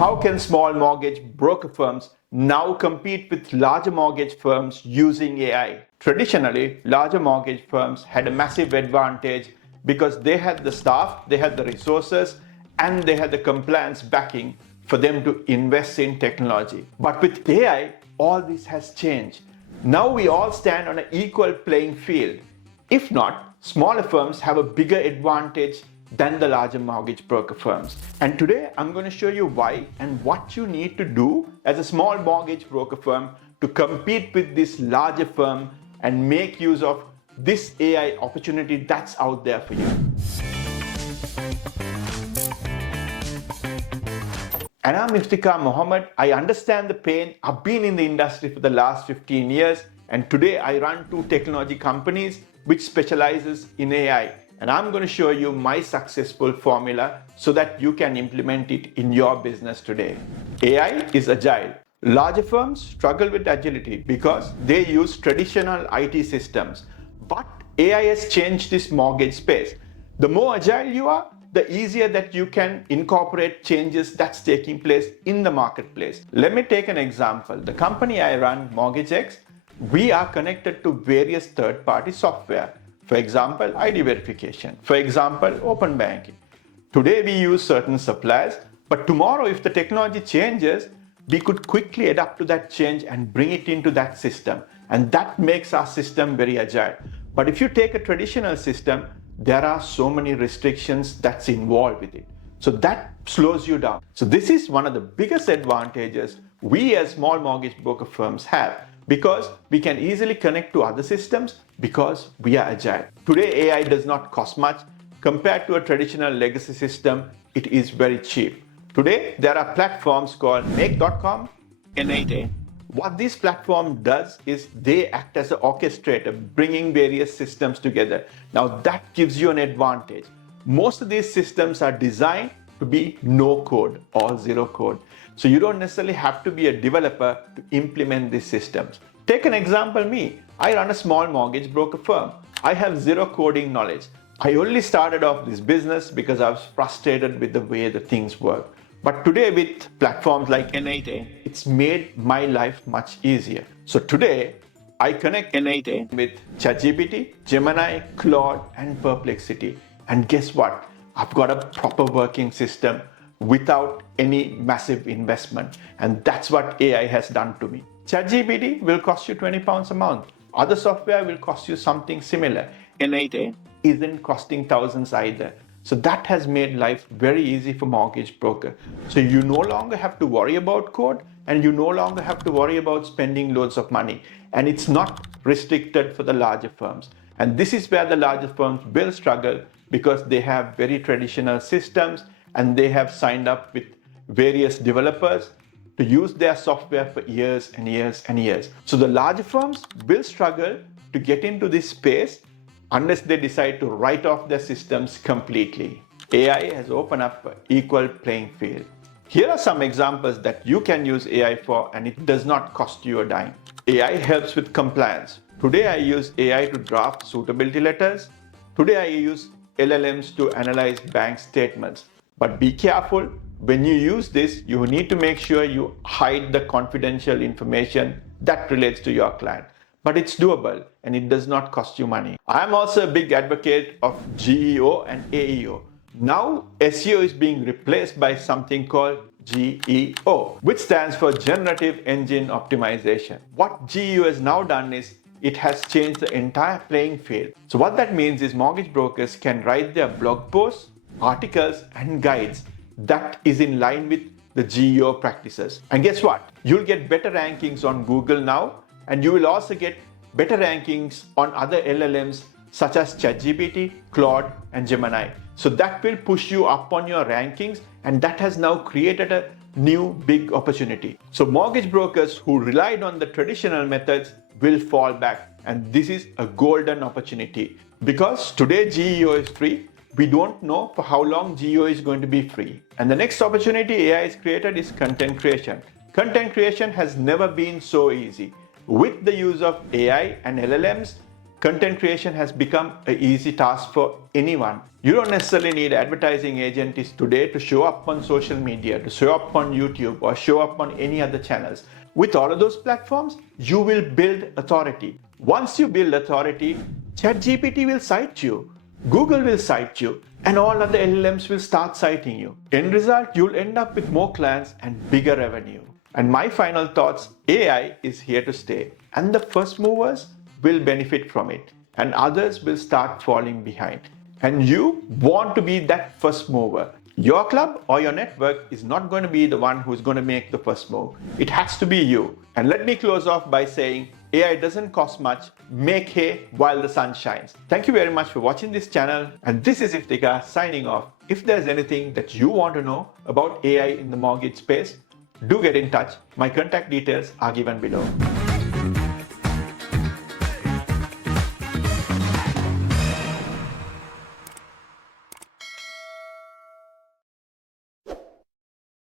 How can small mortgage broker firms now compete with larger mortgage firms using AI? Traditionally, larger mortgage firms had a massive advantage because they had the staff, they had the resources, and they had the compliance backing for them to invest in technology. But with AI, all this has changed. Now we all stand on an equal playing field. If not, smaller firms have a bigger advantage than the larger mortgage broker firms. And today I'm going to show you why and what you need to do as a small mortgage broker firm to compete with this larger firm and make use of this AI opportunity that's out there for you. And I'm Iftikhar Mohammed. I understand the pain. I've been in the industry for the last 15 years, and today I run 2 technology companies which specializes in AI. And I'm going to show you my successful formula so that you can implement it in your business today. AI is agile. Larger firms struggle with agility because they use traditional IT systems. But AI has changed this mortgage space. The more agile you are, the easier that you can incorporate changes that's taking place in the marketplace. Let me take an example. The company I run, MortgageX, we are connected to various third-party software. For example, ID verification. For example, open banking. Today we use certain suppliers, but tomorrow if the technology changes, we could quickly adapt to that change and bring it into that system. And that makes our system very agile. But if you take a traditional system, there are so many restrictions that's involved with it. So that slows you down. So this is one of the biggest advantages we as small mortgage broker firms have, because we can easily connect to other systems because we are agile. Today, AI does not cost much. Compared to a traditional legacy system, it is very cheap. Today, there are platforms called Make.com and N8A. What this platform does is they act as an orchestrator, bringing various systems together. Now that gives you an advantage. Most of these systems are designed to be no code or zero code. So you don't necessarily have to be a developer to implement these systems. Take an example, me. I run a small mortgage broker firm. I have zero coding knowledge. I only started off this business because I was frustrated with the way the things work. But today with platforms like N8A, it's made my life much easier. So today, I connect N8A with ChatGPT, Gemini, Claude, and Perplexity. And guess what? I've got a proper working system without any massive investment. And that's what AI has done to me. ChatGPT will cost you £20 a month. Other software will cost you something similar. N8A isn't costing thousands either. So that has made life very easy for mortgage broker. So you no longer have to worry about code, and you no longer have to worry about spending loads of money. And it's not restricted for the larger firms. And this is where the larger firms will struggle, because they have very traditional systems and they have signed up with various developers to use their software for years and years and years. So the larger firms will struggle to get into this space unless they decide to write off their systems completely. AI has opened up an equal playing field. Here are some examples that you can use AI for, and it does not cost you a dime. AI helps with compliance. Today I use AI to draft suitability letters. Today I use LLMs to analyze bank statements. But be careful, when you use this, you need to make sure you hide the confidential information that relates to your client. But it's doable and it does not cost you money. I'm also a big advocate of GEO and AEO. Now SEO is being replaced by something called GEO, which stands for Generative Engine Optimisation. What GEO has now done is it has changed the entire playing field. So what that means is mortgage brokers can write their blog posts, articles, and guides that is in line with the GEO practices. And guess what? You'll get better rankings on Google now, and you will also get better rankings on other LLMs such as ChatGPT, Claude, and Gemini. So that will push you up on your rankings, and that has now created a new big opportunity. So mortgage brokers who relied on the traditional methods will fall back, and this is a golden opportunity. Because today GEO is free, we don't know for how long GEO is going to be free. And the next opportunity AI has created is content creation. Content creation has never been so easy. With the use of AI and LLMs, content creation has become an easy task for anyone. You don't necessarily need advertising agencies today to show up on social media, to show up on YouTube, or show up on any other channels. With all of those platforms, you will build authority. Once you build authority, ChatGPT will cite you, Google will cite you, and all other LLMs will start citing you. End result, you'll end up with more clients and bigger revenue. And my final thoughts, AI is here to stay, and the first movers will benefit from it, and others will start falling behind. And you want to be that first mover. Your club or your network is not going to be the one who's going to make the first move. It has to be you. And let me close off by saying, AI doesn't cost much. Make hay while the sun shines. Thank you very much for watching this channel. And this is Iftikhar signing off. If there's anything that you want to know about AI in the mortgage space, do get in touch. My contact details are given below.